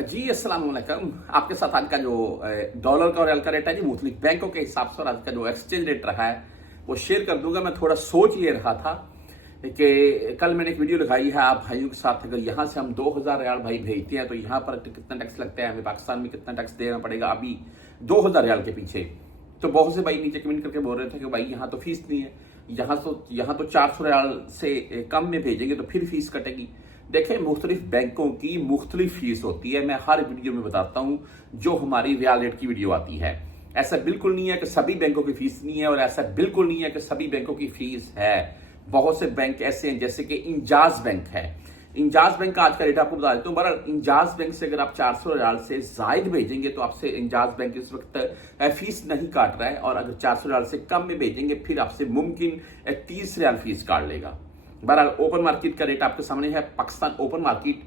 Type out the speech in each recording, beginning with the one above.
जी अस्सलाम वालेकुम। आपके साथ आज का जो डॉलर का और रियल का रेट है जी मुख्तलिफ बैंकों के हिसाब से और आज का जो एक्सचेंज रेट रहा है वो शेयर कर दूंगा। मैं थोड़ा सोच ये रहा था कि कल मैंने एक वीडियो दिखाई है आप भाइयों के साथ, अगर यहाँ से हम 2000 रियाल भाई भेजते हैं तो यहाँ पर कितना टैक्स लगता है, हमें पाकिस्तान में कितना टैक्स देना पड़ेगा अभी 2000 रियाल के पीछे। तो बहुत से भाई नीचे कमेंट करके बोल रहे थे कि भाई यहाँ तो फीस नहीं है, यहाँ तो 400 रियाल से कम में भेजेंगे तो फिर फीस कटेगी। देखें, मुख्तलिफ बैंकों की मुख्तलिफ फीस होती है। मैं हर वीडियो में बताता हूं जो हमारी रियल रेट की वीडियो आती है। ऐसा बिल्कुल नहीं है कि सभी बैंकों की फीस नहीं है और ऐसा बिल्कुल नहीं है कि सभी बैंकों की फीस है। बहुत से बैंक ऐसे हैं जैसे कि इंजाज बैंक है। इंजाज बैंक का आज का रेट आपको बता देता हूँ। बहरहाल इंजाज बैंक से अगर आप 400 रियाल से जायद भेजेंगे तो आपसे इंजाज बैंक इस वक्त फीस नहीं काट रहा है, और अगर 400 रियाल से कम में भेजेंगे फिर आपसे मुमकिन 30 रियाल फीस काट लेगा। बहरहाल ओपन मार्केट का रेट आपके सामने है। पाकिस्तान ओपन मार्केट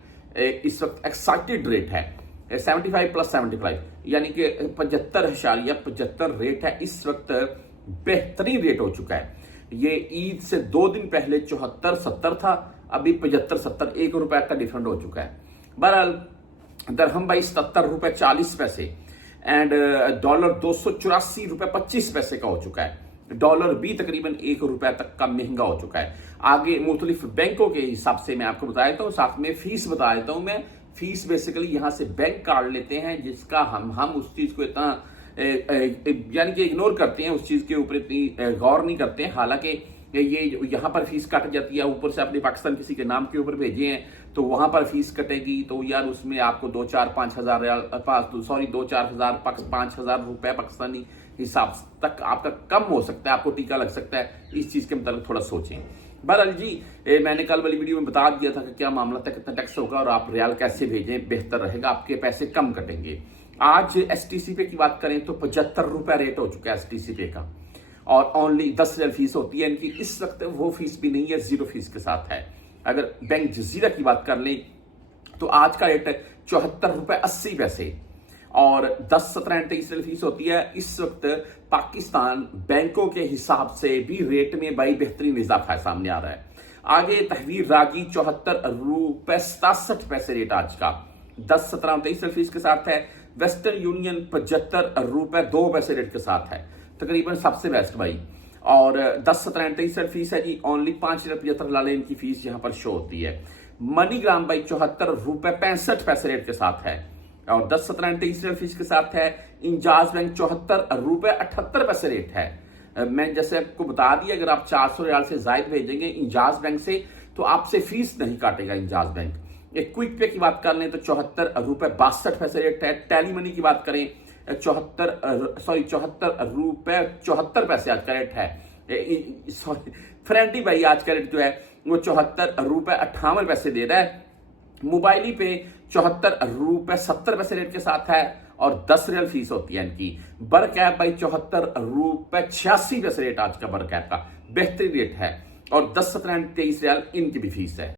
इस वक्त एक्साइटेड रेट है 75+75, यानी कि 75.75 रेट है इस वक्त। बेहतरीन रेट हो चुका है। ये ईद से 2 दिन पहले 74-70 था, अभी 75-70, ₹1 का डिफरेंट हो चुका है। बहरहाल दरहम भाई ₹77.40 एंड डॉलर ₹284.25 का हो चुका है। डॉलर भी तकरीबन ₹1 तक का महंगा हो चुका है। आगे मुख्तलिफ बैंकों के हिसाब से मैं आपको बता देता हूँ, साथ में फीस बता देता हूँ। मैं फीस बेसिकली यहाँ से बैंक कार्ड लेते हैं जिसका हम उस चीज को इतना यानी कि इग्नोर करते हैं, उस चीज के ऊपर इतनी गौर नहीं करते हैं। हालांकि ये यहाँ पर फीस कट जाती है, ऊपर से अपने पाकिस्तान किसी के नाम के ऊपर भेजे हैं तो वहां पर फीस कटेगी, तो यार उसमें आपको 2-4-5 हजार रियाल 2-4 हजार 5 हजार रुपए पाकिस्तानी हिसाब तक आपका कम हो सकता है, आपको टीका लग सकता है। इस चीज के मतलब थोड़ा सोचें। बहरहाल जी मैंने कल वाली वीडियो में बता दिया था कि क्या मामला था, कितना टैक्स होगा और आप रियाल कैसे भेजें बेहतर रहेगा, आपके पैसे कम कटेंगे। आज एसटीसी पे की बात करें तो ₹75 रेट हो चुका है एसटीसी पे का, और ओनली 10 रियाल फीस होती है इनकी। इस वक्त वो फीस भी नहीं है, 0 फीस के साथ है। अगर बैंक जजीरा की बात कर लें तो आज का रेट ₹74.80 और 10-17-23 फीस होती है। इस वक्त पाकिस्तान बैंकों के हिसाब से भी रेट में भाई बेहतरीन इजाफा सामने आ रहा है। आगे तहवीर रागी ₹74.67 रेट आज का 10-17-23 फीस के साथ है। वेस्टर्न यूनियन ₹75.02 रेट के साथ है, तकरीबन सबसे बेस्ट भाई। और 10-17-23 फीस है जी, ओनली ₹5.75 इनकी फीस यहाँ पर शो होती है। मनीग्राम भाई ₹74.65 रेट के साथ है और 10-17-23 फीस के साथ है। इंजाज बैंक ₹74.78 रेट है। मैं जैसे आपको बता दिया, अगर आप 400 रियाल से जायद भेजेंगे इंजाज बैंक से तो आपसे फीस नहीं काटेगा इंजाज बैंक। एक क्विक पे की बात कर लें तो ₹74.62 रेट है। टेली मनी की बात करें ₹74.74 आज का रेट है। फ्रेंडी भाई आज का रेट जो है वो ₹74.58 दे रहा है। मोबाइली पे ₹74.70 रेट के साथ है और 10 रियाल फीस होती है इनकी। बर कैप भाई ₹74.86 रेट आज का बर कैप का बेहतरीन रेट है और 10-17-23 रियाल इनकी भी फीस है।